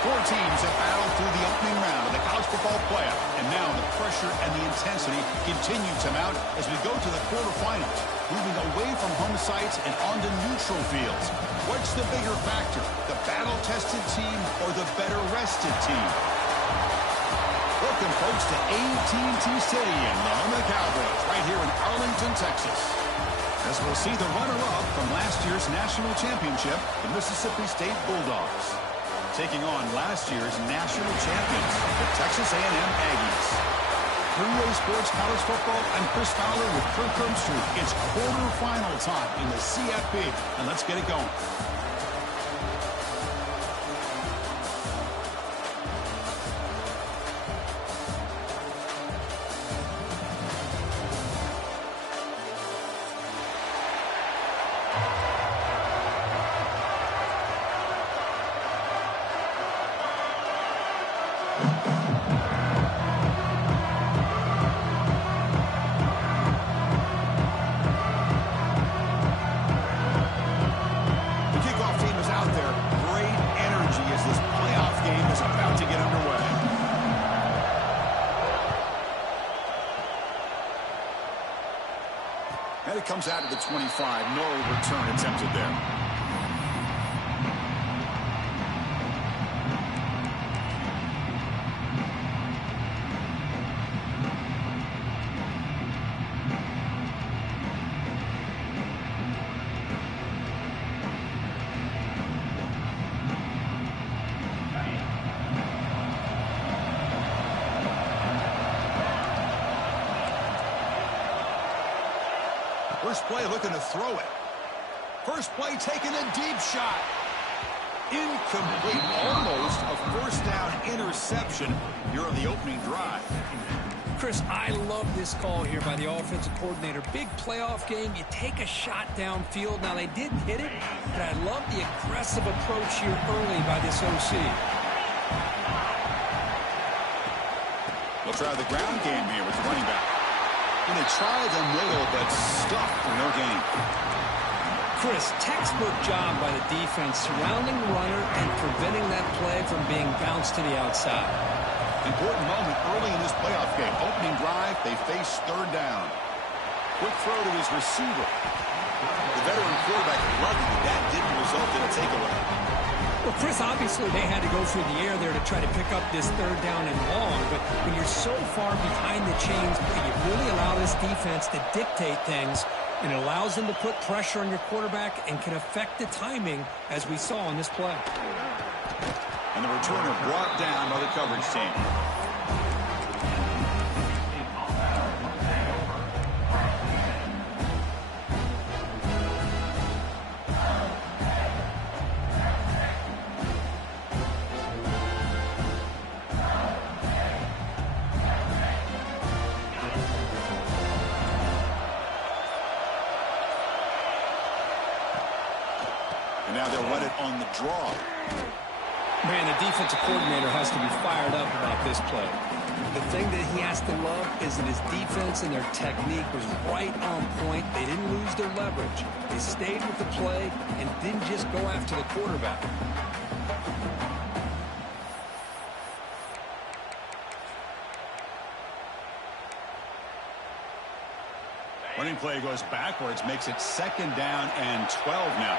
Four teams have battled through the opening round of the college football playoff, and now the pressure and the intensity continue to mount as we go to the quarterfinals, moving away from home sites and onto neutral fields. What's the bigger factor, the battle-tested team or the better-rested team? Welcome, folks, to AT&T Stadium, the home of the Cowboys, right here in Arlington, Texas. As we'll see the runner-up from last year's national championship, the Mississippi State Bulldogs, taking on last year's national champions, the Texas A&M Aggies. 3-Way Sports College Football, I'm Chris Fowler with Kirk Herbstreit. It's quarterfinal time in the CFP, and let's get it going. And it comes out of the 25. No return attempted there. First play looking to throw it. First play taking a deep shot. Incomplete. Almost a first down interception here on the opening drive. Chris, I love this call here by the offensive coordinator. Big playoff game. You take a shot downfield. Now, they didn't hit it, but I love the aggressive approach here early by this OC. We'll try the ground game here with the running back. And they tried the middle, but stuck for no gain. Chris, textbook job by the defense surrounding the runner and preventing that play from being bounced to the outside. Important moment early in this playoff game. Opening drive, they face third down. Quick throw to his receiver. The veteran quarterback lucky that didn't result in a takeaway. Well, Chris, obviously they had to go through the air there to try to pick up this third down and long, but when you're so far behind the chains, you really allow this defense to dictate things, and it allows them to put pressure on your quarterback and can affect the timing, as we saw in this play. And the returner brought down by the coverage team. And now they'll run it on the draw. Man, the defensive coordinator has to be fired up about this play. The thing that he has to love is that his defense and their technique was right on point. They didn't lose their leverage. They stayed with the play and didn't just go after the quarterback. Running play goes backwards, makes it 2nd down and 12 now.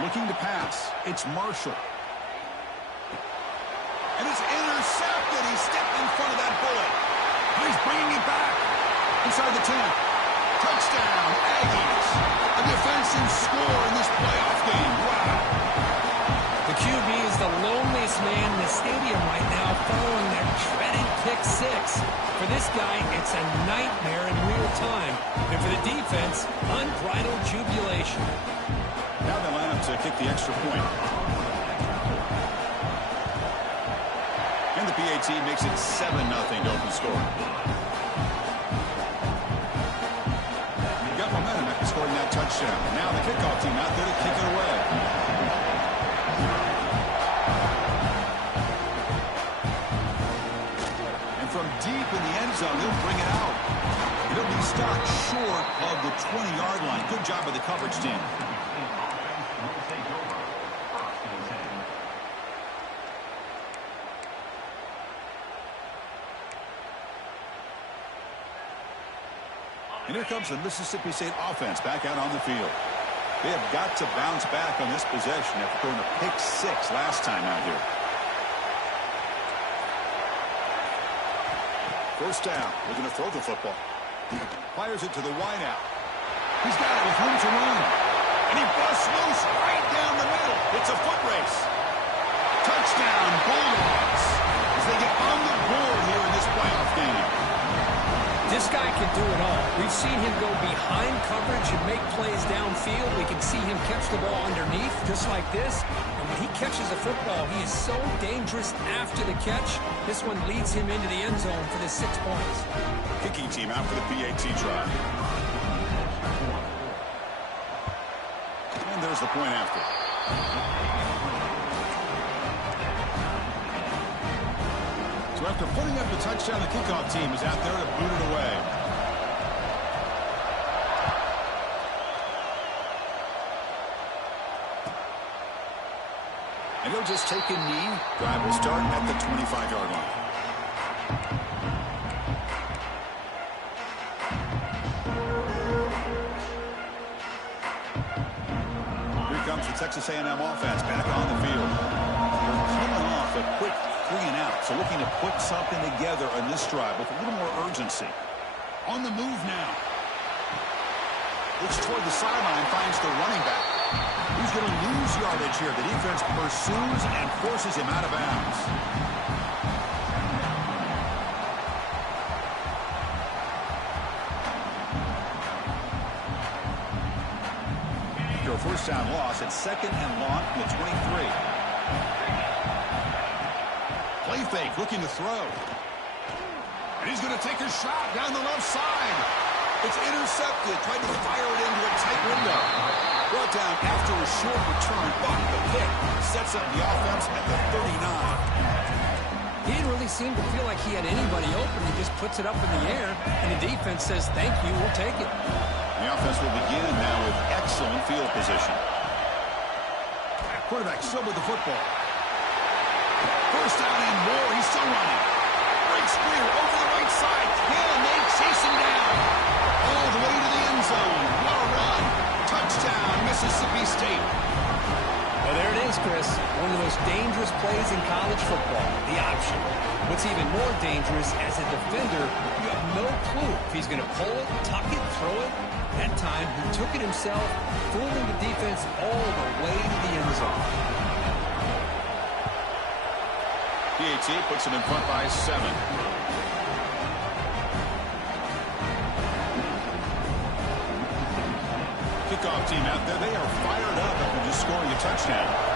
Looking to pass. It's Marshall. And it's intercepted. He stepped in front of that bullet. He's bringing it back. Inside the 10. Touchdown, Aggies. A defensive score in this playoff game. Wow. The QB is the loneliest man in the stadium right now following that dreaded pick six. For this guy, it's a nightmare in real time. And for the defense, unbridled jubilation. Now they line up to kick the extra point. And the PAT makes it 7-0 to open score. You've got momentum after scoring that touchdown. Now the kickoff team out there to kick it away. And from deep in the end zone, he'll bring it out. It'll be stopped short of the 20-yard line. Good job by the coverage team. And here comes the Mississippi State offense back out on the field. They have got to bounce back on this possession after throwing a pick six last time out here. First down, looking to throw the football. Fires it to the wideout. He's got it with room to run. And he busts loose right down the middle. It's a foot race. Touchdown, Bulldogs, as they get on the board here in this playoff game. This guy can do it all. We've seen him go behind coverage and make plays downfield. We can see him catch the ball underneath, just like this. And when he catches a football, he is so dangerous after the catch. This one leads him into the end zone for the 6 points. Kicking team out for the PAT try. And there's the point after. So after putting up the touchdown, the kickoff team is out there to boot it away. And he'll just take a knee. Drive will start at the 25-yard line. Here comes the Texas A&M offense back on the field. They're coming off a quick 3 and out, so looking to put something together on this drive with a little more urgency. On the move now. Looks toward the sideline, finds the running back. He's going to lose yardage here. The defense pursues and forces him out of bounds. Your first down loss at 2nd and long from the 23. Play fake, looking to throw. And he's going to take a shot down the left side. It's intercepted. Tried to fire it into a tight window. Brought down after a short return, but the pick sets up the offense at the 39. He didn't really seem to feel like he had anybody open. He just puts it up in the air, and the defense says, thank you, we'll take it. The offense will begin now with excellent field position. Quarterback still with the football. First down and more. He's still running. Breaks clear over the right side. Can they chase him down? All the way to the end zone. What a run. Touchdown, Mississippi State. Well, there it is, Chris. One of the most dangerous plays in college football, the option. What's even more dangerous, as a defender, you have no clue if he's going to pull it, tuck it, throw it. That time, he took it himself, fooling the defense all the way to the end zone. PAT puts him in front by 7. Kickoff team out there. They are fired up after just scoring a touchdown.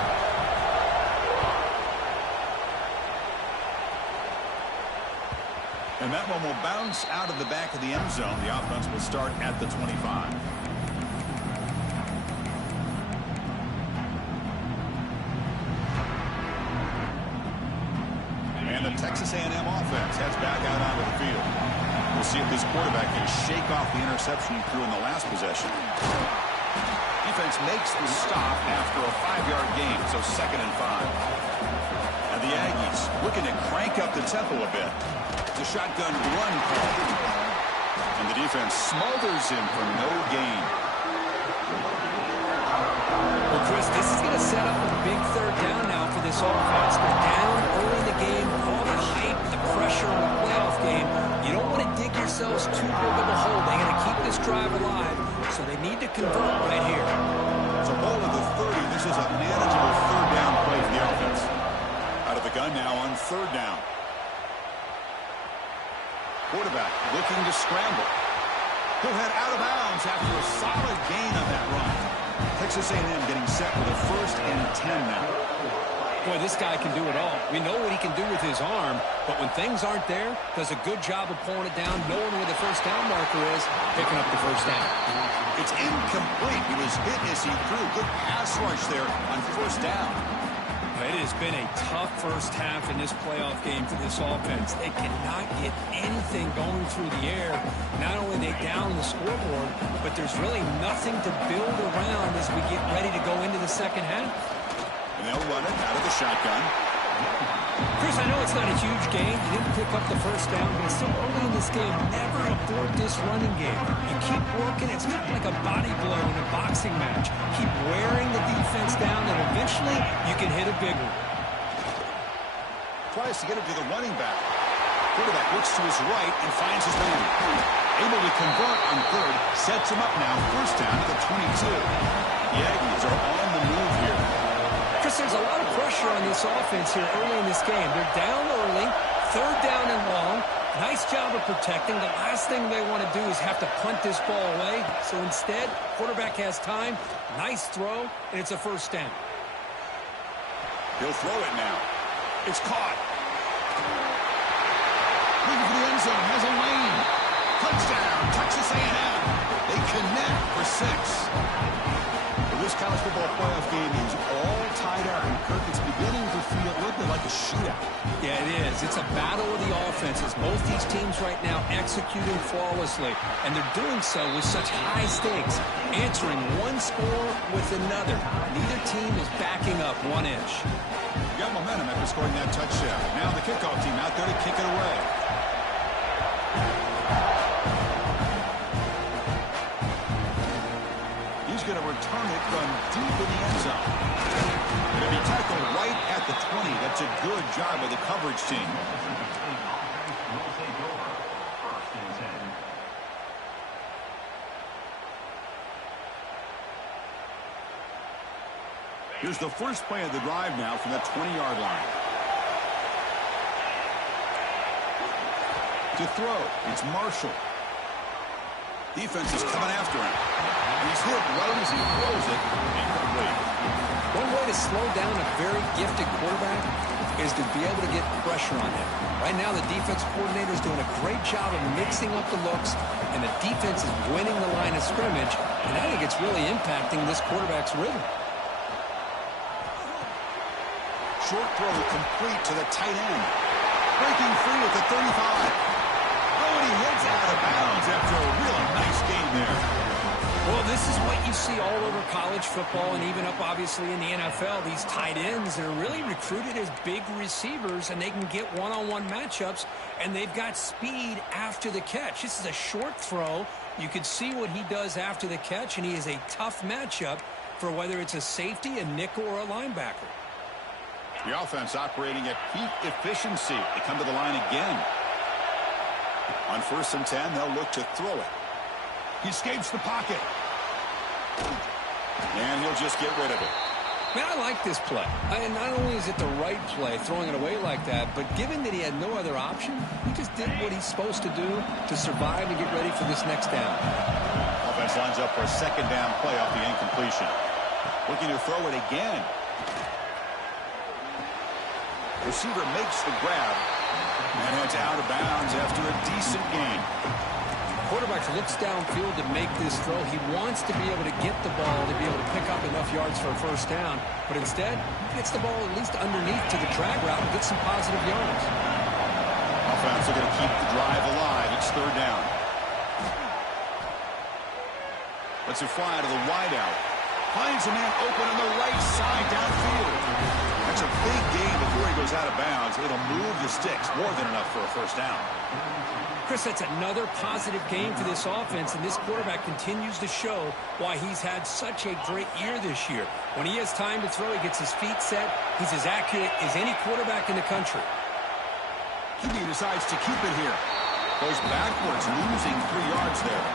And that one will bounce out of the back of the end zone. The offense will start at the 25. And the Texas A&M offense heads back out onto the field. We'll see if this quarterback can shake off the interception he threw in the last possession. Defense makes the stop after a 5-yard gain, so 2nd and 5. And the Aggies looking to crank up the tempo a bit. The shotgun run call. And the defense smothers him for no gain. Well, Chris, this is going to set up a big 3rd down now for this offense. They're down early in the game. All the hype, the pressure on a playoff game. You don't want to dig yourselves too big of a hole. They got to keep this drive alive, so they need to convert right here. So ball at the 30. This is a manageable 3rd down play for the offense. Out of the gun now on 3rd down. Quarterback looking to scramble. He'll head out of bounds after a solid gain on that run. Texas A&M getting set with a 1st and 10 now. Boy, this guy can do it all. We know what he can do with his arm, but when things aren't there, does a good job of pulling it down, knowing where the 1st down marker is, picking up the 1st down. It's incomplete. He was hit as he threw. Good pass rush there on 1st down. It has been a tough first half in this playoff game for this offense. They cannot get anything going through the air. Not only are they down the scoreboard, but there's really nothing to build around as we get ready to go into the 2nd half. And they'll run it out of the shotgun. Chris, I know it's not a huge game. You didn't pick up the 1st down, but it's still early in this game. Never abort this running game. You keep working. It's kind of like a body blow in a boxing match. Keep wearing the defense down, and eventually you can hit a big one. Tries to get it to the running back. Quarterback looks to his right and finds his man. Able to convert on 3rd. Sets him up now. 1st down to the 22. The Aggies are on the move here. Chris, there's a lot of pressure on this offense here early in this game. They're down early, 3rd down and long. Nice job of protecting. The last thing they want to do is have to punt this ball away. So instead, quarterback has time. Nice throw, and it's a 1st down. He'll throw it now. It's caught. Looking for the end zone. Has a lane. Touchdown, Texas A&M. They connect for 6. This college football playoff game is all tied up, and Kirk, it's beginning to feel a little bit like a shootout. Yeah, it is. It's a battle of the offenses. Both these teams right now executing flawlessly, and they're doing so with such high stakes, answering one score with another. Neither team is backing up 1 inch. Got momentum after scoring that touchdown. Now the kickoff team out there to kick it away. Going to return it from deep in the end zone. Going to be tackled right at the 20. That's a good job of the coverage team. Here's the first play of the drive now from the 20-yard line. To throw, it's Marshall. Defense is coming after him. He's hit right as he throws it. Incomplete. One way to slow down a very gifted quarterback is to be able to get pressure on him. Right now, the defense coordinator is doing a great job of mixing up the looks, and the defense is winning the line of scrimmage, and I think it's really impacting this quarterback's rhythm. Short throw complete to the tight end. Breaking free at the 35. Oh, and he heads out of bounds after a really nice game there. Well, this is what you see all over college football and even up, obviously, in the NFL. These tight ends are really recruited as big receivers, and they can get one-on-one matchups, and they've got speed after the catch. This is a short throw. You can see what he does after the catch, and he is a tough matchup for whether it's a safety, a nickel, or a linebacker. The offense operating at peak efficiency. They come to the line again. On 1st and 10, they'll look to throw it. He escapes the pocket. And he'll just get rid of it. Man, I like this play. And not only is it the right play, throwing it away like that, but given that he had no other option, he just did what he's supposed to do to survive and get ready for this next down. Offense lines up for a 2nd down play off the incompletion. Looking to throw it again. Receiver makes the grab and heads out of bounds after a decent gain. Quarterback looks downfield to make this throw. He wants to be able to get the ball to be able to pick up enough yards for a 1st down, but instead gets the ball at least underneath to the drag route and gets some positive yards. Offense are going to keep the drive alive. It's 3rd down. Let's it fly to the wideout. Finds a man open on the right side downfield. That's a big gain before he goes out of bounds. It'll move the sticks, more than enough for a 1st down. Chris, that's another positive game for this offense, and this quarterback continues to show why he's had such a great year this year. When he has time to throw, he gets his feet set. He's as accurate as any quarterback in the country. QB decides to keep it here. Goes backwards, losing 3 yards there.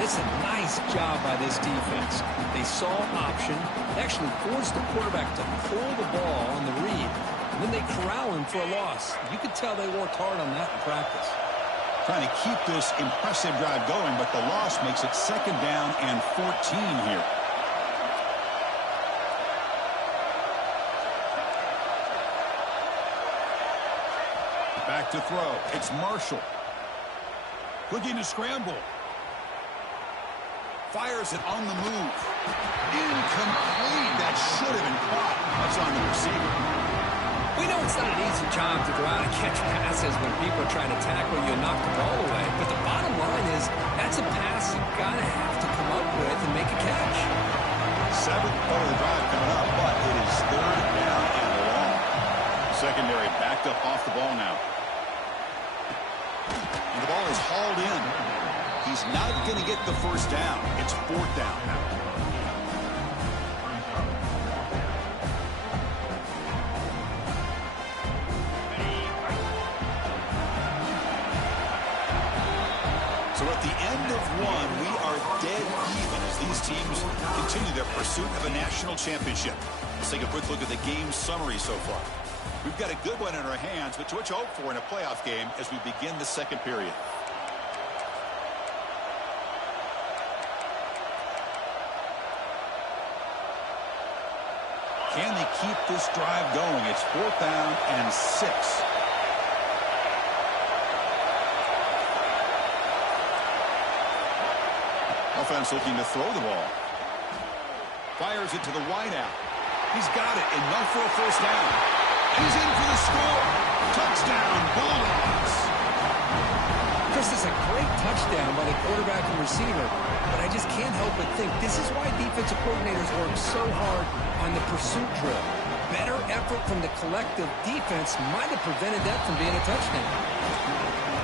It's a nice job by this defense. They saw option. They actually forced the quarterback to pull the ball on the read. And then they corral him for a loss. You could tell they worked hard on that in practice. Trying to keep this impressive drive going, but the loss makes it 2nd down and 14 here. Back to throw. It's Marshall. Looking to scramble. Fires it on the move. Incomplete. That should have been caught. That's on the receiver. We know it's not an easy job to go out and catch passes when people are trying to tackle you and knock the ball away. But the bottom line is that's a pass you've got to have to come up with and make a catch. 7th part of the drive coming up, but it is 3rd down and long. Secondary backed up off the ball now. And the ball is hauled in. He's not going to get the 1st down. It's 4th down now. So at the end of 1, we are dead even as these teams continue their pursuit of a national championship. Let's take a quick look at the game summary so far. We've got a good one in our hands, but to what you hope for in a playoff game as we begin the 2nd period. Can they keep this drive going? It's 4th down and 6. Offense looking to throw the ball. Fires it to the wideout. He's got it. Enough for a 1st down. And he's in for the score. Touchdown, Bulldogs. Chris, is a great touchdown by the quarterback and receiver, but I just can't help but think this is why defensive coordinators work so hard on the pursuit drill. Better effort from the collective defense might have prevented that from being a touchdown.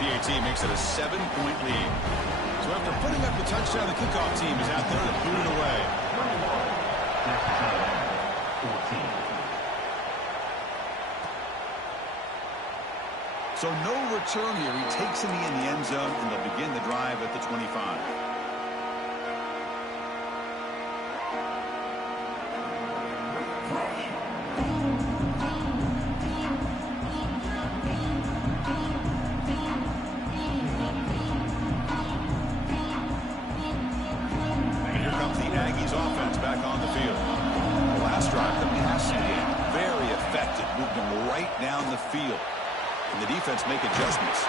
PAT makes it a 7-point lead. So after putting up the touchdown, the kickoff team is out there to boot it away. So no return here. He takes it in the end zone, and they'll begin the drive at the 25. And here comes the Aggies offense back on the field. The last drive, the passing game, very effective, moved them right down the field. And the defense make adjustments.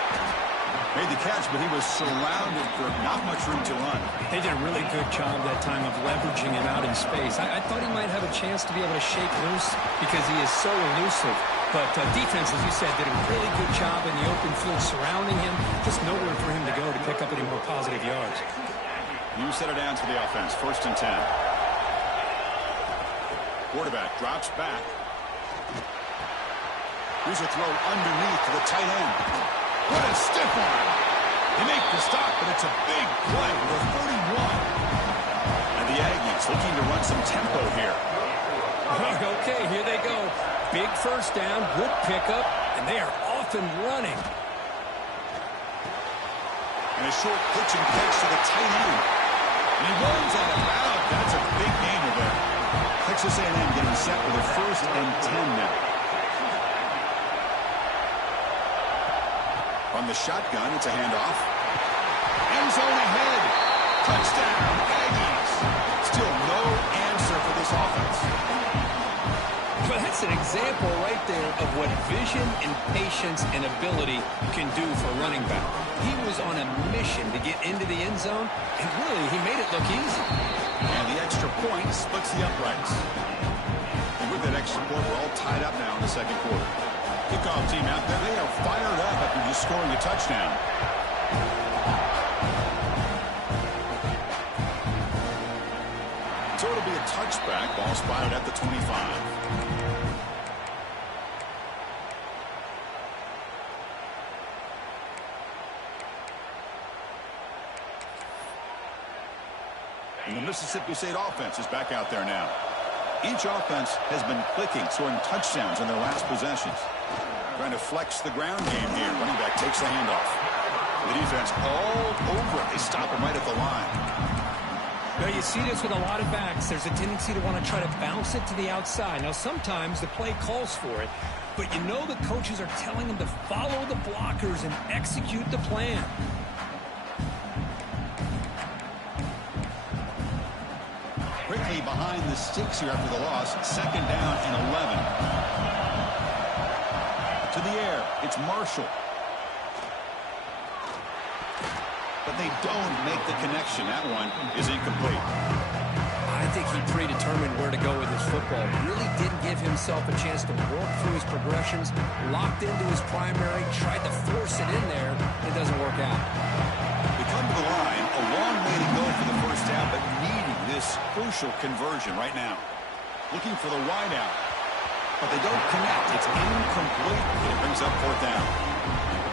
Made the catch, but he was surrounded for not much room to run. They did a really good job that time of leveraging him out in space. I thought he might have a chance to be able to shake loose because he is so elusive. But defense, as you said, did a really good job in the open field surrounding him. Just nowhere for him to go to pick up any more positive yards. You set it down to the offense. 1st and 10. Quarterback drops back. Here's a throw underneath to the tight end. What a stiff arm. They make the stop, but it's a big play with 31. And the Aggies looking to run some tempo here. Okay, here they go. Big first down, good pickup, and they are off and running. And a short pitch and catch to the tight end. And he runs out of bounds. That's a big gainer there. Texas A&M getting set with a 1st and 10 now. On the shotgun, it's a handoff. End zone ahead. Touchdown, Aggies. Still no answer for this offense. But that's an example right there of what vision and patience and ability can do for a running back. He was on a mission to get into the end zone, and really, he made it look easy. And the extra point splits the uprights. And with that extra point, we're all tied up now in the 2nd quarter. Kickoff team out there, they are fired up after just scoring a touchdown. So it'll be a touchback. Ball spotted at the 25. And the Mississippi State offense is back out there now. Each offense has been clicking, scoring touchdowns in their last possessions. Trying to flex the ground game here. Running back takes the handoff. The defense all over it. They stop him right at the line. Well, you see this with a lot of backs. There's a tendency to want to try to bounce it to the outside. Now, sometimes the play calls for it, but you know the coaches are telling them to follow the blockers and execute the plan. Quickly behind the sticks here after the loss. 2nd down and 11. To the air, it's Marshall. But they don't make the connection. That one is incomplete. I think he predetermined where to go with his football. Really didn't give himself a chance to work through his progressions. Locked into his primary, tried to force it in there. It doesn't work out. They come to the line. A long way to go for the 1st down, but needing this crucial conversion right now. Looking for the wide out. But they don't connect. It's incomplete. And it brings up 4th down.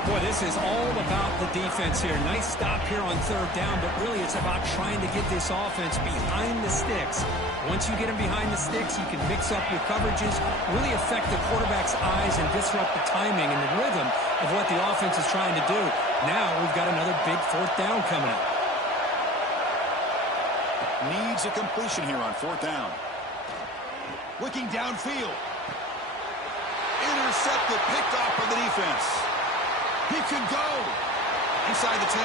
Boy, this is all about the defense here. Nice stop here on 3rd down, but really it's about trying to get this offense behind the sticks. Once you get them behind the sticks, you can mix up your coverages, really affect the quarterback's eyes and disrupt the timing and the rhythm of what the offense is trying to do. Now we've got another big 4th down coming up. Needs a completion here on 4th down. Looking downfield. Intercepted, picked off by the defense. He could go inside the 10.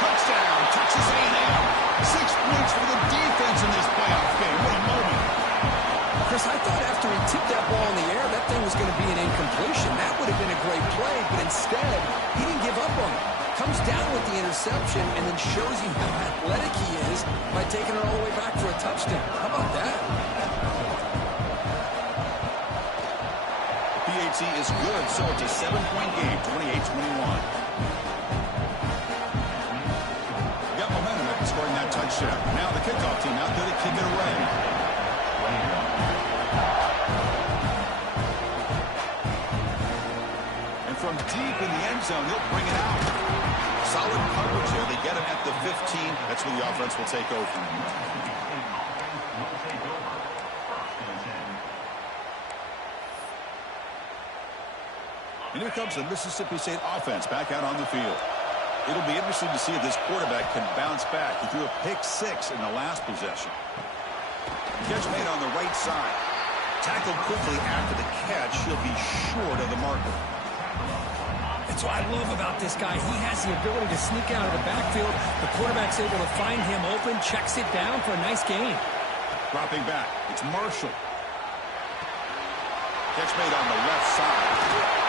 Touchdown, Texas A&M. 6 points for the defense in this playoff game. What a moment. Chris, I thought after he tipped that ball in the air, that thing was going to be an incompletion. That would have been a great play, but instead, he didn't give up on it. Comes down with the interception and then shows you how athletic he is by taking it all the way back for a touchdown. How about that? PAT is good, so it's a 7-point game, 28-21. Got momentum after scoring that touchdown. Now the kickoff team out there to kick it away. And from deep in the end zone, he'll bring it out. Solid coverage there. They get him at the 15. That's where the offense will take over. And here comes the Mississippi State offense back out on the field. It'll be interesting to see if this quarterback can bounce back. He threw a pick-6 in the last possession. Catch made on the right side. Tackled quickly after the catch. He'll be short of the marker. That's what I love about this guy. He has the ability to sneak out of the backfield. The quarterback's able to find him open, checks it down for a nice gain. Dropping back. It's Marshall. Catch made on the left side.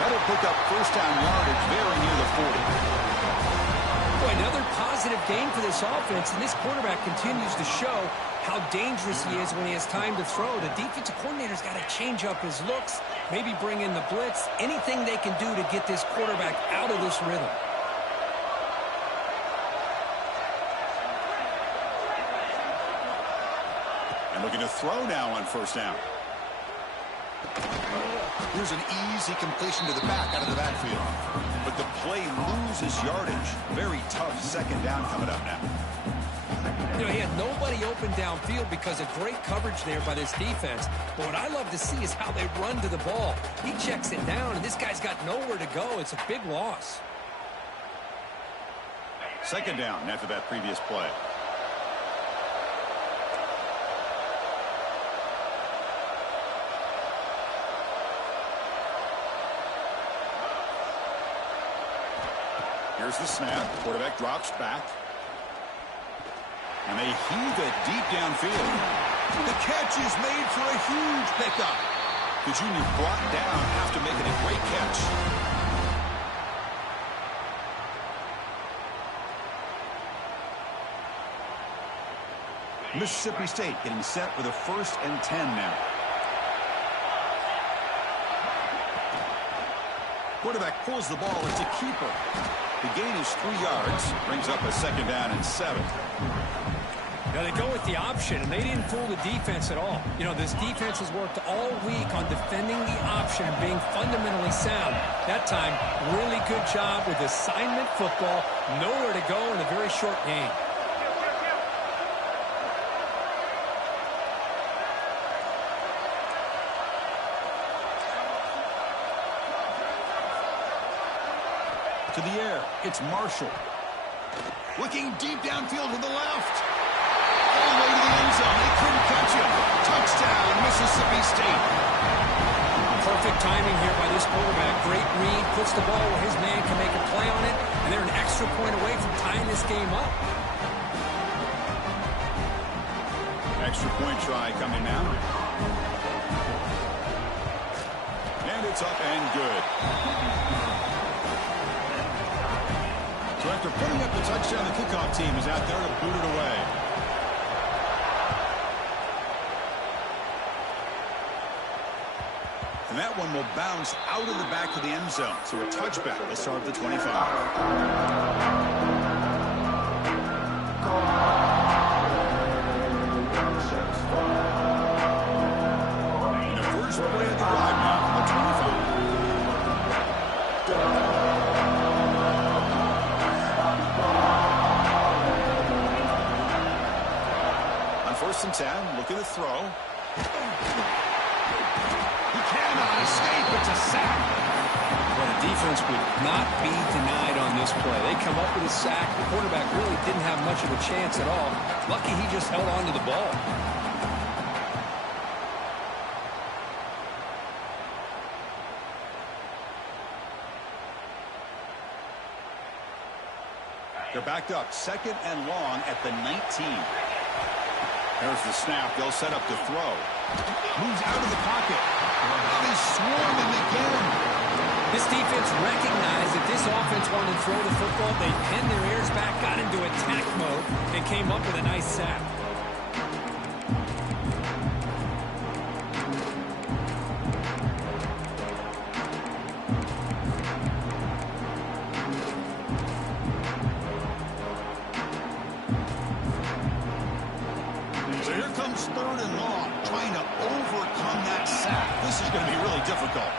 That'll pick up 1st down yardage very near the 40. Boy, another positive gain for this offense, and this quarterback continues to show how dangerous he is when he has time to throw. The defensive coordinator's got to change up his looks, maybe bring in the blitz, anything they can do to get this quarterback out of this rhythm. Looking to throw now on first down. Here's an easy completion to the back out of the backfield. But the play loses yardage. Very tough second down coming up now. You know, he had nobody open downfield because of great coverage there by this defense. But what I love to see is how they run to the ball. He checks it down, and this guy's got nowhere to go. It's a big loss. Second down after that previous play. Here's the snap. Quarterback drops back. And they heave it deep downfield. The catch is made for a huge pickup. The junior brought down after making a great catch. Mississippi State getting set for the 1st and 10 now. Quarterback pulls the ball. It's a keeper. The gain is 3 yards. Brings up a second down and 7. Now they go with the option, and they didn't fool the defense at all. You know, this defense has worked all week on defending the option and being fundamentally sound. That time, really good job with assignment football. Nowhere to go in a very short game. To the air, it's Marshall. Looking deep downfield to the left. All the way to the end zone. They couldn't catch him. Touchdown, Mississippi State. Perfect timing here by this quarterback. Great read, puts the ball where his man can make a play on it, and they're an extra point away from tying this game up. Extra point try coming now. And it's up and good. So after putting up the touchdown, the kickoff team is out there to boot it away. And that one will bounce out of the back of the end zone. So a touchback will start at the 25. And the first play of the drive now from the 25. First and 10, looking to throw. He cannot escape. It's a sack. Well, the defense would not be denied on this play. They come up with a sack. The quarterback really didn't have much of a chance at all. Lucky he just held on to the ball. They're backed up, 2nd and long at the 19. There's the snap. They'll set up to throw. Moves out of the pocket. Now he's swarming again. This defense recognized that this offense wanted to throw the football. They pinned their ears back, got into attack mode, and came up with a nice sack. So here comes 3rd and long, trying to overcome that sack. This is going to be really difficult.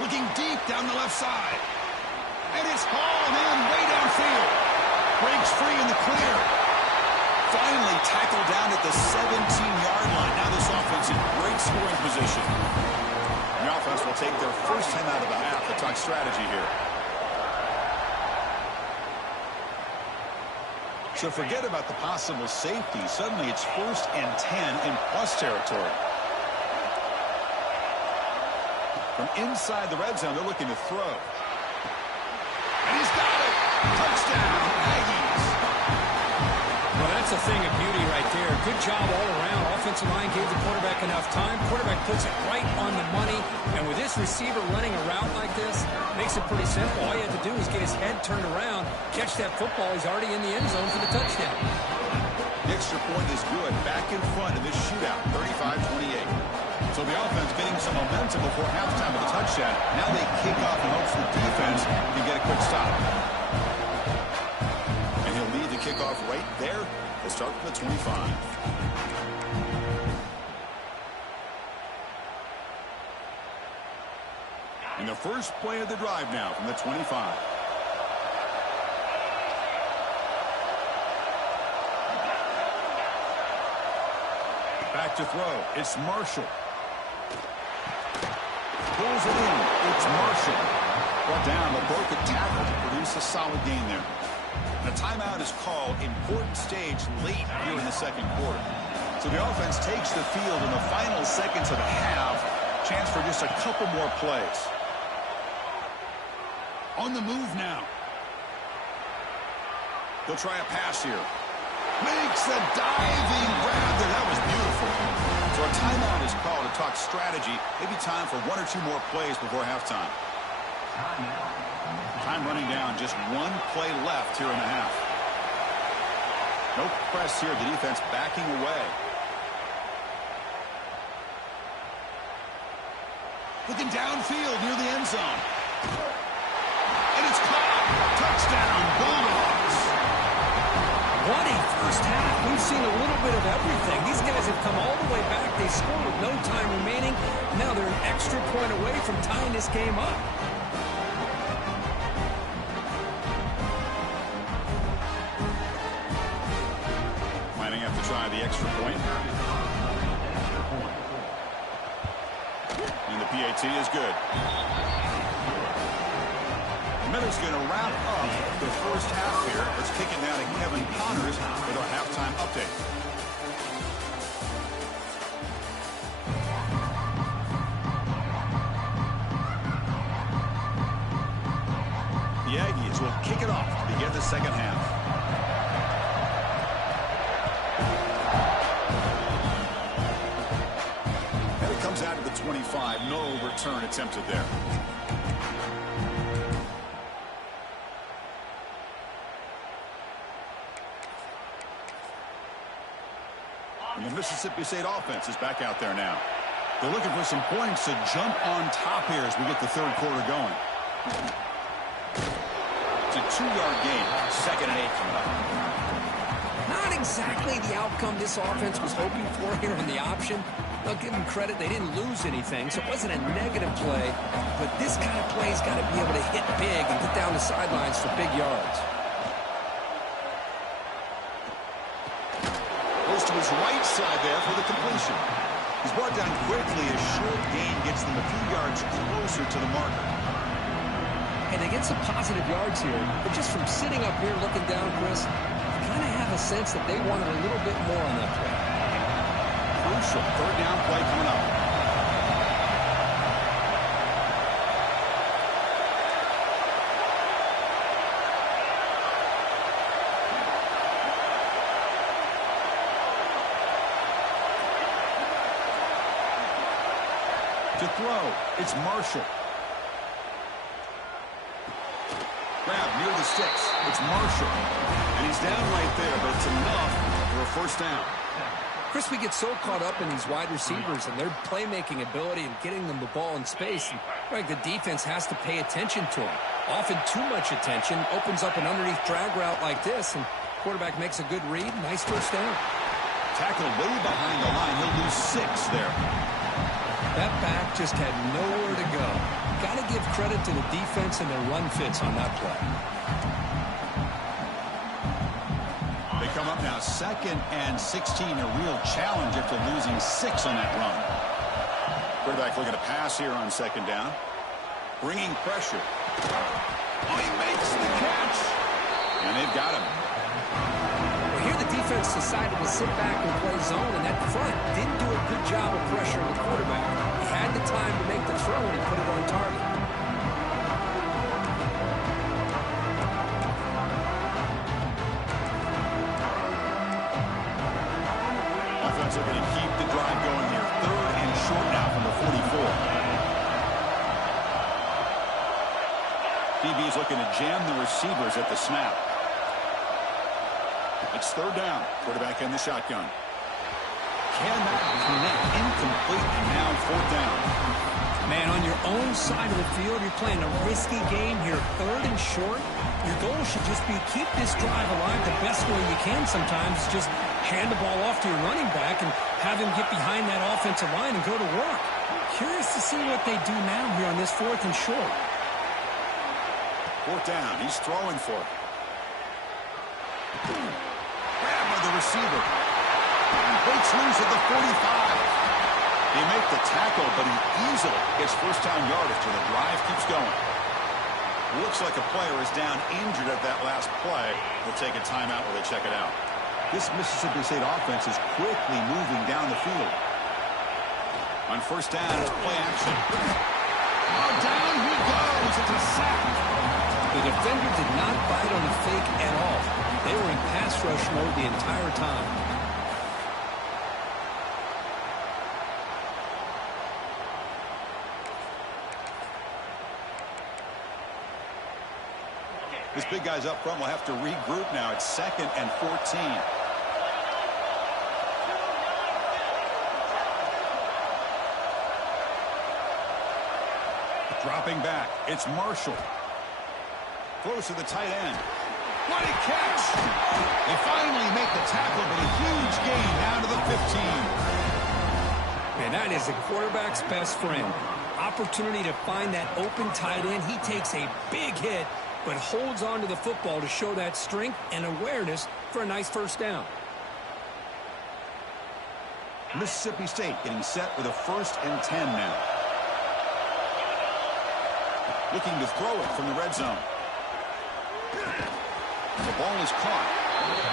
Looking deep down the left side. And it's hauled in way downfield. Breaks free in the clear. Finally tackled down at the 17-yard line. Now this offense in great scoring position. The offense will take their first 10 out of the half to talk strategy here. So forget about the possible safety. Suddenly it's 1st and 10 in plus territory. From inside the red zone, they're looking to throw. And he's got it. Touchdown, Aggies. Well, that's a thing of beauty right there. Good job all around. Offensive line gave the quarterback enough time. Quarterback puts it right on the money. And with this receiver running a route like this, makes it pretty simple. All you have to do is get his head turned around, catch that football. He's already in the end zone for the touchdown. The extra point is good. Back in front of this shootout, 35-28. So the offense getting some momentum before halftime with a touchdown. Now they kick off in hopes the defense can get a quick stop. And he'll lead the kickoff right there. They'll start from the 25. And the first play of the drive now from the 25. Back to throw. It's Marshall. Pulls it in. It's Marshall. Brought down, but broke a tackle to produce a solid gain there. The timeout is called. Important stage late here in the second quarter. So the offense takes the field in the final seconds of the half. Chance for just a couple more plays. On the move now. They'll try a pass here. Makes a diving grab there. That was beautiful. So a timeout is called to talk strategy. Maybe time for one or two more plays before halftime. Time running down. Just one play left here in the half. No press here. The defense backing away. Looking downfield near the end zone. And it's caught. Touchdown, Bulldogs. What a first half. We've seen a little bit of everything. These guys have come all the way back. They scored with no time remaining. Now they're an extra point away from tying this game up. Might have to try the extra point. And the PAT is good. Miller's going to wrap up the first half here. Let's kick it down to Kevin Connors with our halftime update. The Aggies will kick it off to begin the second half. And it comes out to the 25. No return attempted there. And the Mississippi State offense is back out there now. They're looking for some points to jump on top here as we get the third quarter going. It's a 2-yard gain. 2nd and 8 coming up. Not exactly the outcome this offense was hoping for here on the option. I'll give them credit. They didn't lose anything, so it wasn't a negative play. But this kind of play's got to be able to hit big and get down the sidelines for big yards. To his right side there for the completion. He's brought down quickly. A short gain gets them a few yards closer to the marker. And they get some positive yards here, but just from sitting up here looking down, Chris, I kind of have a sense that they wanted a little bit more on that play. Crucial third down play coming up. To throw, it's Marshall. Grab near the sticks. It's Marshall. And he's down right there, but it's enough for a first down. Chris, we get so caught up in these wide receivers and their playmaking ability and getting them the ball in space. And, right, the defense has to pay attention to them. Often too much attention opens up an underneath drag route like this, and quarterback makes a good read. Nice first down. Tackled way behind the line. He'll lose 6 there. That back just had nowhere to go. Got to give credit to the defense and their run fits on that play. They come up now 2nd and 16. A real challenge after losing 6 on that run. Quarterback looking to pass here on 2nd down. Bringing pressure. Oh, he makes the catch. And they've got him. Well, here the defense decided to sit back and play zone, and that front didn't do a good job of pressuring the quarterback. He had the time to make the throw, and he put it on target. Offense looking to keep the drive going here. 3rd and short now from the 44. DB is looking to jam the receivers at the snap. It's 3rd down. Quarterback in the shotgun. Cannot connect. Incomplete. And now 4th down. Man, on your own side of the field, you're playing a risky game here, 3rd and short. Your goal should just be keep this drive alive the best way you can sometimes. Just hand the ball off to your running back and have him get behind that offensive line and go to work. Curious to see what they do now here on this 4th and short. 4th down. He's throwing for it. Grab by the receiver. Breaks loose at the 45. He made the tackle, but he easily gets first-down yardage, and the drive keeps going. Looks like a player is down injured at that last play. They'll take a timeout while they check it out. This Mississippi State offense is quickly moving down the field. On 1st down, it's play action. Oh, down he goes. It's a sack. The defender did not bite on the fake at all. They were in pass rush mode the entire time. This big guy's up front will have to regroup now. It's 2nd and 14. Dropping back. It's Marshall. Close to the tight end. What a catch! They finally make the tackle, but a huge gain down to the 15. Man, that is a quarterback's best friend. Opportunity to find that open tight end. He takes a big hit, but holds on to the football to show that strength and awareness for a nice 1st down. Mississippi State getting set with a 1st and 10 now. Looking to throw it from the red zone. The ball is caught.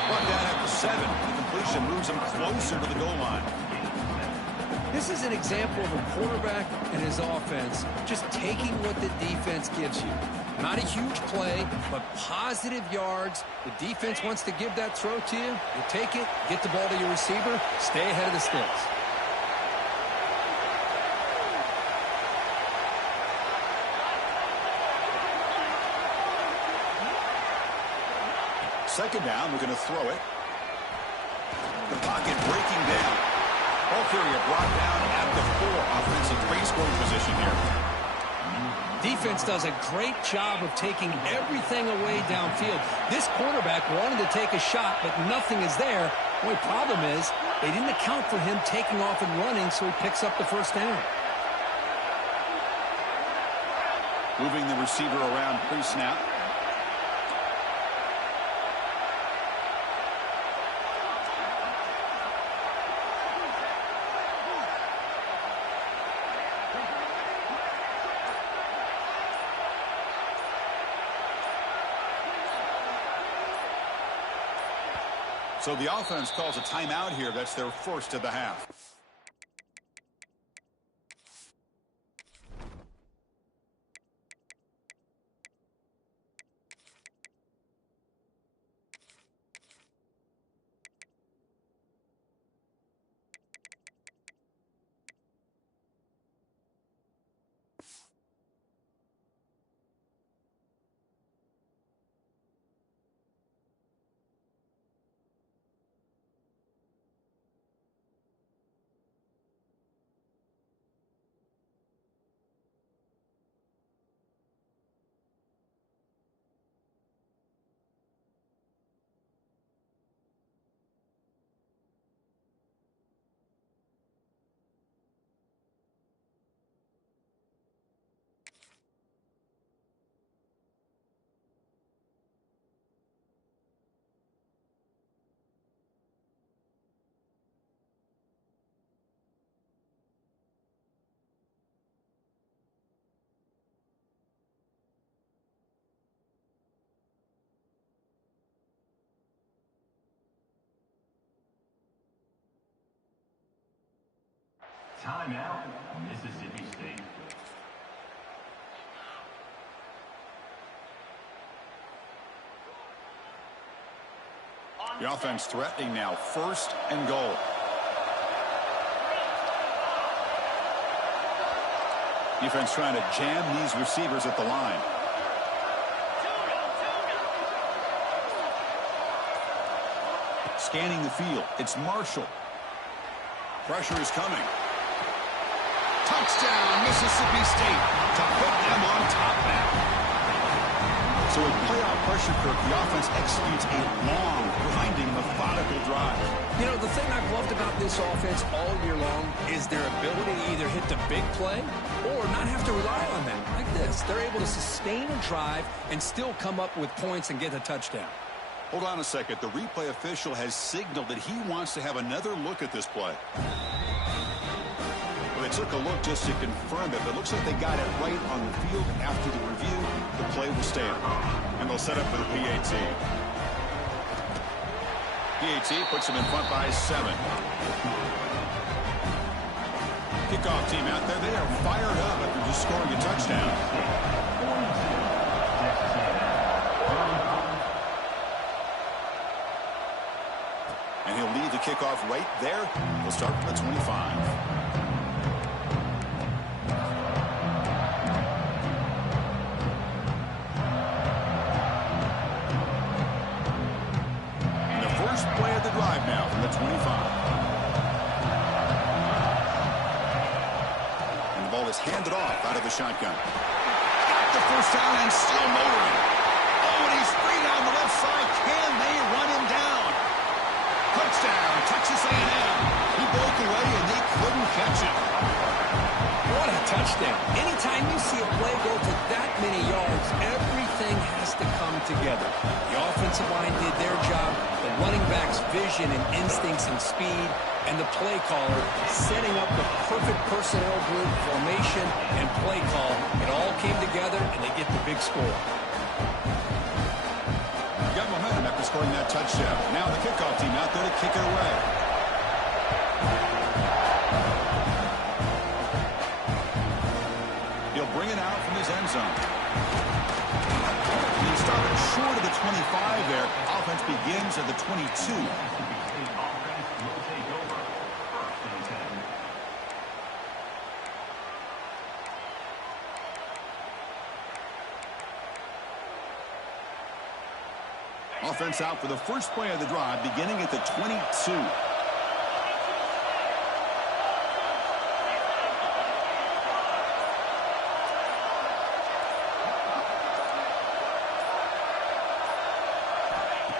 Brought down at the 7. The completion moves him closer to the goal line. This is an example of a quarterback and his offense just taking what the defense gives you. Not a huge play, but positive yards. The defense wants to give that throw to you. You take it, get the ball to your receiver, stay ahead of the sticks. Second down, we're going to throw it. The pocket breaking down. Ball carrier brought down at the 4. Offensive great scoring position here. Defense does a great job of taking everything away downfield. This quarterback wanted to take a shot, but nothing is there. The only problem is they didn't account for him taking off and running, so he picks up the 1st down. Moving the receiver around pre-snap. So the offense calls a timeout here. That's their 1st of the half. Timeout, Mississippi State. The offense threatening now. 1st and goal. Defense trying to jam these receivers at the line. Scanning the field. It's Marshall. Pressure is coming. Touchdown, Mississippi State, to put them on top now. So with playoff pressure, Kirk, the offense executes a long, grinding, methodical drive. You know, the thing I've loved about this offense all year long is their ability to either hit the big play or not have to rely on that. Like this, they're able to sustain a drive and still come up with points and get a touchdown. Hold on a second. The replay official has signaled that he wants to have another look at this play. Well, they took a look just to confirm it, but it looks like they got it right on the field. After the review, the play will stand. And they'll set up for the PAT. PAT puts them in front by 7. Kickoff team out there. They are fired up after just scoring a touchdown. And he'll lead the kickoff right there. We'll start from the 25. Play of the drive now from the 25. And the ball is handed off out of the shotgun. Got the first down and still motoring. Oh, and he's free down the left side. Can they run him down? Touchdown, Texas A&M. He broke away and they couldn't catch him. What a touchdown. Anytime you see a play go to that many yards, everything has to come together. The offensive line did their job, the running back's vision and instincts and speed, and the play caller setting up the perfect personnel group, formation, and play call. It all came together, and they get the big score. Got momentum after scoring that touchdown. Now the kickoff team out there to kick it away. He'll bring it out from his end zone. He stopped short of the 25 there. Offense begins at the 22. Offense out for the first play of the drive, beginning at the 22.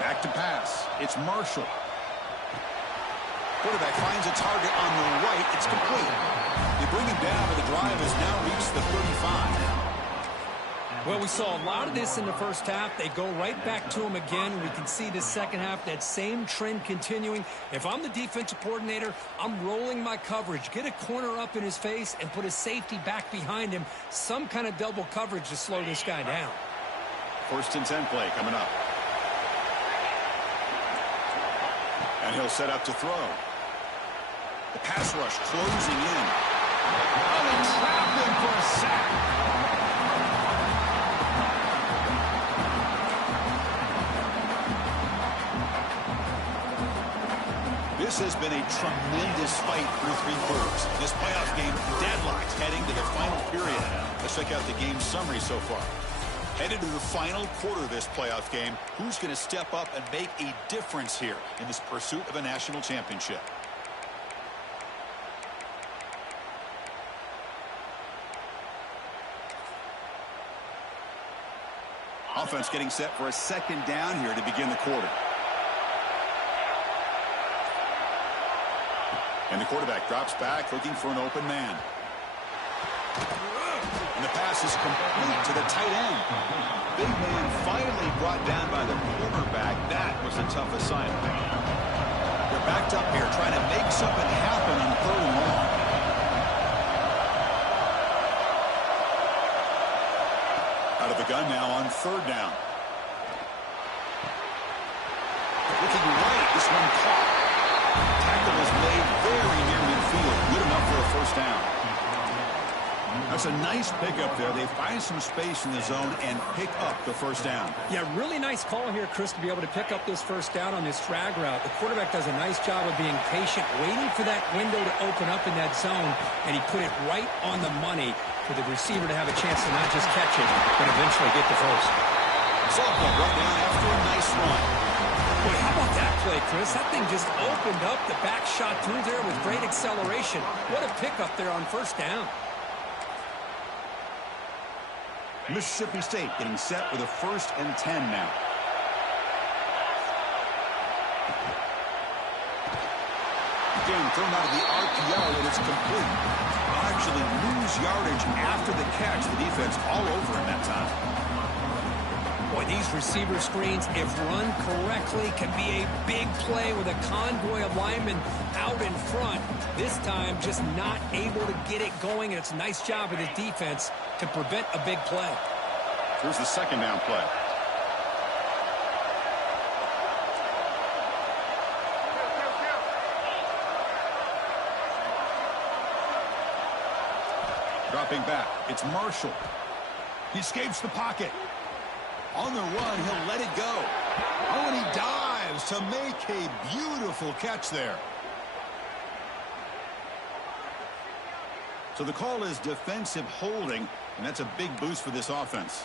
Back to pass. It's Marshall. Quarterback finds a target on the right. It's complete. They bring him down, but the drive has now reached the 35. Well, we saw a lot of this in the first half. They go right back to him again. We can see the second half, that same trend continuing. If I'm the defensive coordinator, I'm rolling my coverage. Get a corner up in his face and put a safety back behind him. Some kind of double coverage to slow this guy down. First and 10 play coming up. And he'll set up to throw. The pass rush closing in. Oh, they trap him for a sack. This has been a tremendous fight through 3 quarters. This playoff game deadlocked heading to the final period. Let's check out the game summary so far. Headed to the final quarter of this playoff game. Who's going to step up and make a difference here in this pursuit of a national championship? Offense getting set for a second down here to begin the quarter. And the quarterback drops back looking for an open man. And the pass is complete to the tight end. Big man finally brought down by the quarterback. That was a tough assignment. They're backed up here trying to make something happen on 3rd and long. Out of the gun now on 3rd down. Looking right, this one caught. Tackle was made very near midfield. Good enough for a first down. That's a nice pickup there. They find some space in the zone and pick up the first down. Yeah, really nice call here, Chris, to be able to pick up this first down on this drag route. The quarterback does a nice job of being patient, waiting for that window to open up in that zone, and he put it right on the money for the receiver to have a chance to not just catch it, but eventually get the first. Softball brought down after a nice run. Boy, how about that play, Chris. That thing just opened up. The back shot through there with great acceleration. What a pickup there on first down. Mississippi State getting set with a 1st and 10 now. Again, thrown out of the RPO, and it's complete. They'll actually lose yardage after the catch. The defense all over in that time. Boy, these receiver screens, if run correctly, can be a big play with a convoy of linemen out in front. This time, just not able to get it going, and it's a nice job of the defense to prevent a big play. Here's the 2nd down play. Dropping back, it's Marshall. He escapes the pocket. On the run, he'll let it go. Oh, and he dives to make a beautiful catch there. So the call is defensive holding, and that's a big boost for this offense.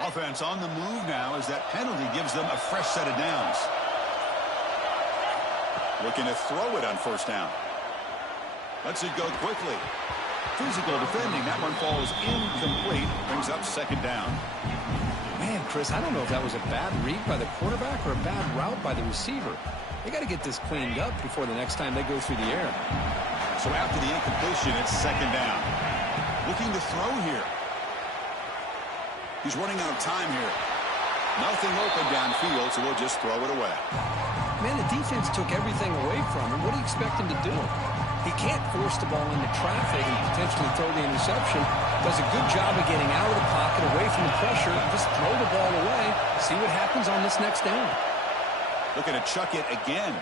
Offense on the move now as that penalty gives them a fresh set of downs. Looking to throw it on 1st down. Lets it go quickly. Physical defending. That one falls incomplete. Brings up 2nd down. Man, Chris, I don't know if that was a bad read by the quarterback or a bad route by the receiver. They got to get this cleaned up before the next time they go through the air. So after the incompletion, it's 2nd down. Looking to throw here. He's running out of time here. Nothing open downfield, so we'll just throw it away. Man, the defense took everything away from him. What do you expect him to do? He can't force the ball into traffic and potentially throw the interception. Does a good job of getting out of the pocket, away from the pressure, and just throw the ball away. See what happens on this next down. Looking to chuck it again.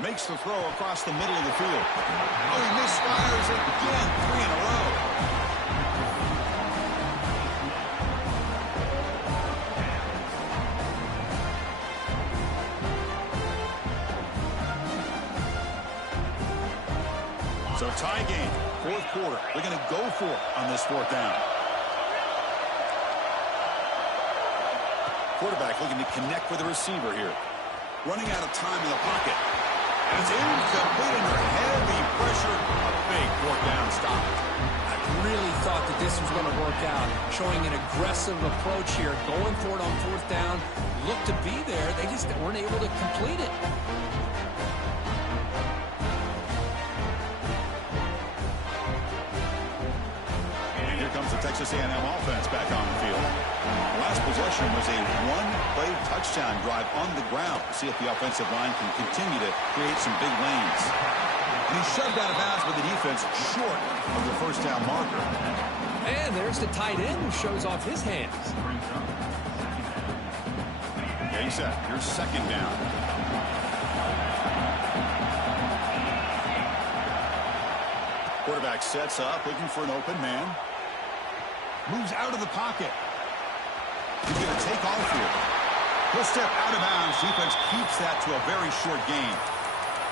Makes the throw across the middle of the field. Oh, he misfires again. 3 in a row. So tie game, 4th quarter. They're going to go for it on this 4th down. Quarterback looking to connect with the receiver here. Running out of time in the pocket. And it's incomplete under heavy pressure. A big 4th down stop. I really thought that this was going to work out. Showing an aggressive approach here. Going for it on 4th down. Looked to be there. They just weren't able to complete it. Texas A&M offense back on the field. Last possession was a 1-play touchdown drive on the ground. See if the offensive line can continue to create some big lanes. And he shoved out of bounds with the defense short of the 1st down marker. And there's the tight end who shows off his hands. Okay, set. Here's 2nd down. Quarterback sets up, looking for an open man. Moves out of the pocket. He's going to take off here. He'll step out of bounds. Defense keeps that to a very short gain.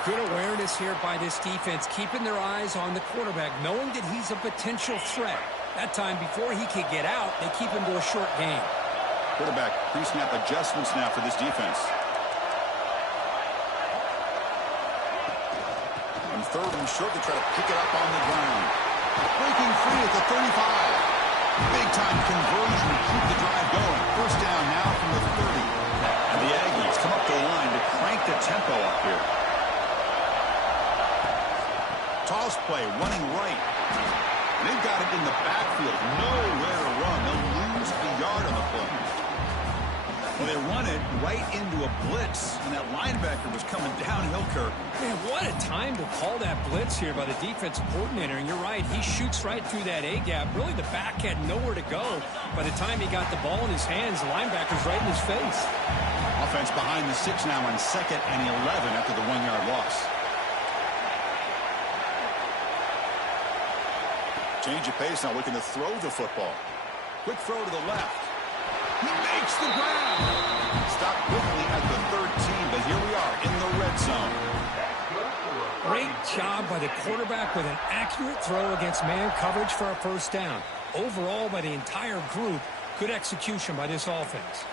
Good awareness here by this defense, keeping their eyes on the quarterback, knowing that he's a potential threat. That time, before he could get out, they keep him to a short gain. Quarterback pre-snap adjustments now for this defense. On 3rd and short, they try to pick it up on the ground. Breaking free at the 35. Big-time conversion to keep the drive going. 1st down now from the 30. And the Aggies come up the line to crank the tempo up here. Toss play, running right. And they've got it in the backfield. Nowhere to run. They'll lose a yard on the play. Well, they run it right into a blitz, and that linebacker was coming downhill, Kirk. Man, what a time to call that blitz here by the defensive coordinator. And you're right, he shoots right through that A-gap. Really, the back had nowhere to go. By the time he got the ball in his hands, the linebacker's right in his face. Offense behind the 6 now on 2nd and 11 after the 1-yard loss. Change of pace now, looking to throw the football. Quick throw to the left. He makes the ground. Stopped quickly at the 13, but here we are in the red zone. Great job by the quarterback with an accurate throw against man coverage for a first down. Overall, by the entire group, good execution by this offense.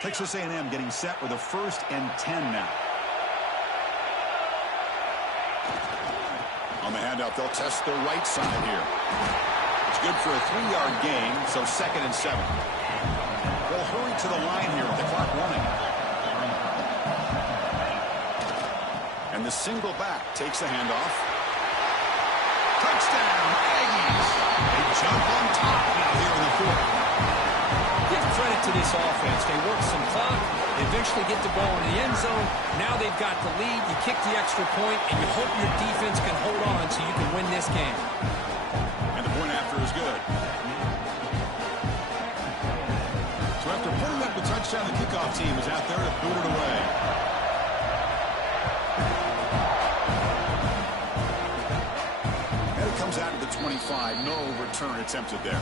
Texas A&M getting set with a 1st and 10 now. On the handoff, they'll test the right side here. It's good for a 3-yard gain, so 2nd and 7. They'll hurry to the line here with the clock running. And the single back takes the handoff. Touchdown, Aggies! They jump on top now here in the 4th. Give credit to this offense. They work some clock. They eventually get the ball in the end zone. Now they've got the lead. You kick the extra point, and you hope your defense can hold on so you can win this game. And the point after is good. So after putting up the touchdown, the kickoff team is out there to boot it away. And it comes out to the 25. No return attempted there.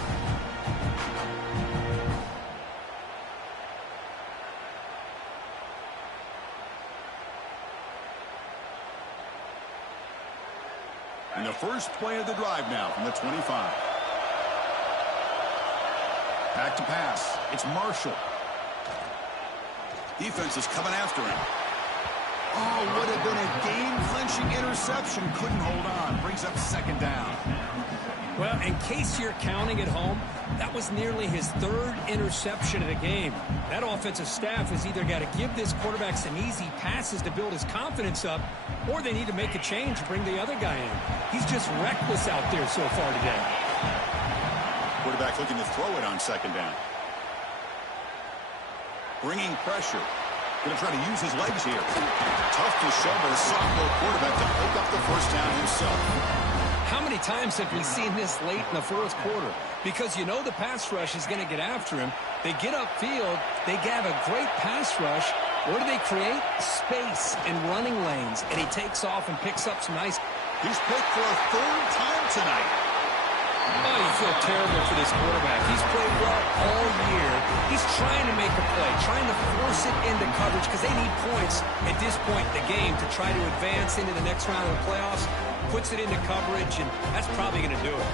And the first play of the drive now from the 25. Back to pass. It's Marshall. Defense is coming after him. Oh, would have been a game-clinching interception. Couldn't hold on. Brings up 2nd down. Well, in case you're counting at home, that was nearly his 3rd interception of the game. That offensive staff has either got to give this quarterback some easy passes to build his confidence up, or they need to make a change and bring the other guy in. He's just reckless out there so far today. Quarterback looking to throw it on 2nd down. Bringing pressure. Going to try to use his legs here. Tough to show by the sophomore quarterback to pick up the 1st down himself. How many times have we seen this late in the 4th quarter? Because you know the pass rush is going to get after him. They get upfield. They have a great pass rush. What do they create? Space and running lanes. And he takes off and picks up some nice. He's picked for a 3rd time tonight. Oh, you feel terrible for this quarterback. He's played well all year. He's trying to make a play, trying to force it into coverage because they need points at this point in the game to try to advance into the next round of the playoffs. Puts it into coverage, and that's probably going to do it.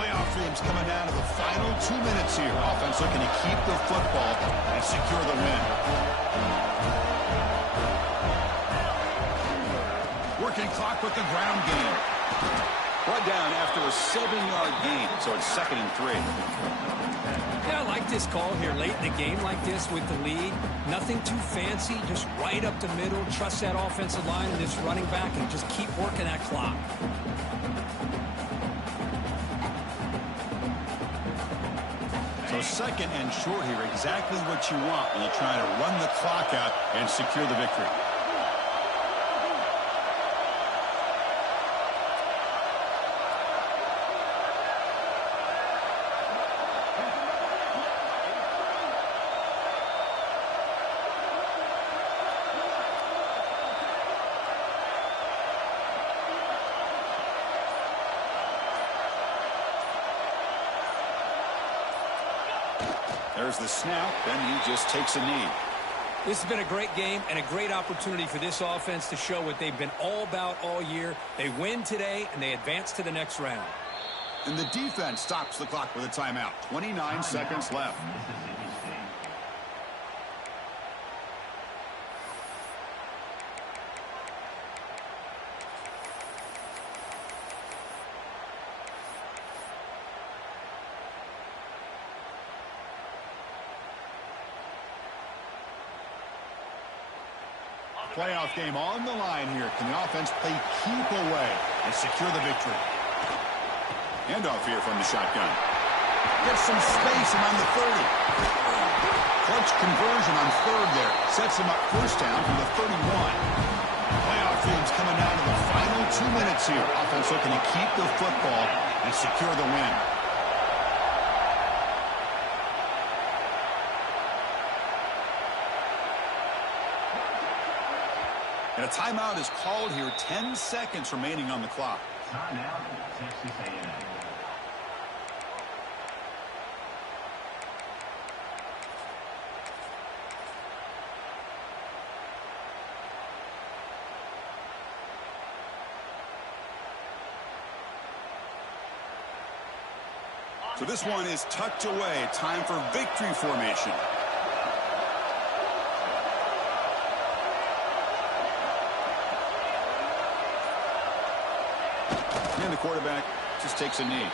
Playoff dreams coming down to the final 2 minutes here. Offense looking to keep the football and secure the win. Working clock with the ground game. Brought down after a 7-yard gain, so it's 2nd and 3. Yeah, I like this call here late in the game like this with the lead. Nothing too fancy, just right up the middle. Trust that offensive line and this running back and just keep working that clock. So 2nd and short here, exactly what you want when you're trying to run the clock out and secure the victory. There's the snap, then he just takes a knee. This has been a great game and a great opportunity for this offense to show what they've been all about all year. They win today, and they advance to the next round. And the defense stops the clock with a timeout. 29 seconds left. Playoff game on the line here. Can the offense play keep away and secure the victory? Handoff here from the shotgun. Gets some space around the 30. Clutch conversion on 3rd there. Sets him up 1st down from the 31. Playoff game's coming down to the final 2 minutes here. Offense looking to keep the football and secure the win. And a timeout is called here. 10 seconds remaining on the clock. Timeout, Texas A&M. So this one is tucked away. Time for victory formation. And the quarterback just takes a knee.